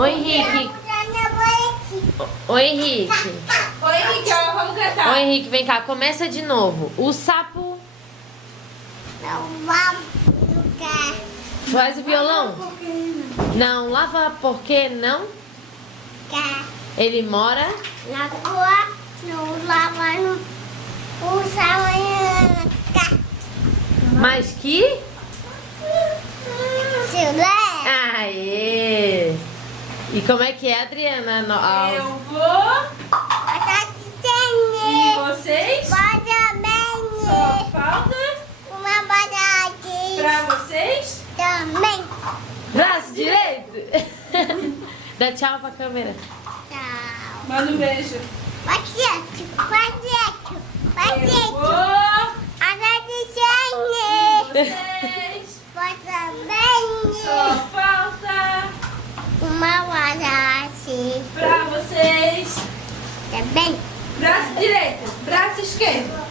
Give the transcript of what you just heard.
Ô Henrique. Ô Henrique. Oi, Henrique, ó, vamos cantar. Ô Henrique, vem cá, começa de novo. O sapo. Não vamos jogar. Faz o violão? Não, lava porque não? Ele mora? Na rua, não lava, não usa amanhã. Mas que? Chulé. Aê! E como é que é, Adriana? Eu vou. E Bota vocês? bem. Só falta Uma badade. pra vocês. Também. Braço direito! Dá tchau pra câmera. Tchau. Manda um beijo. Pateto, pateto, Eu pateto. vou. A Nadiciane. Vocês. Bota bem. Só falta Uma badade. pra vocês. Também. Braço direito, braço esquerdo.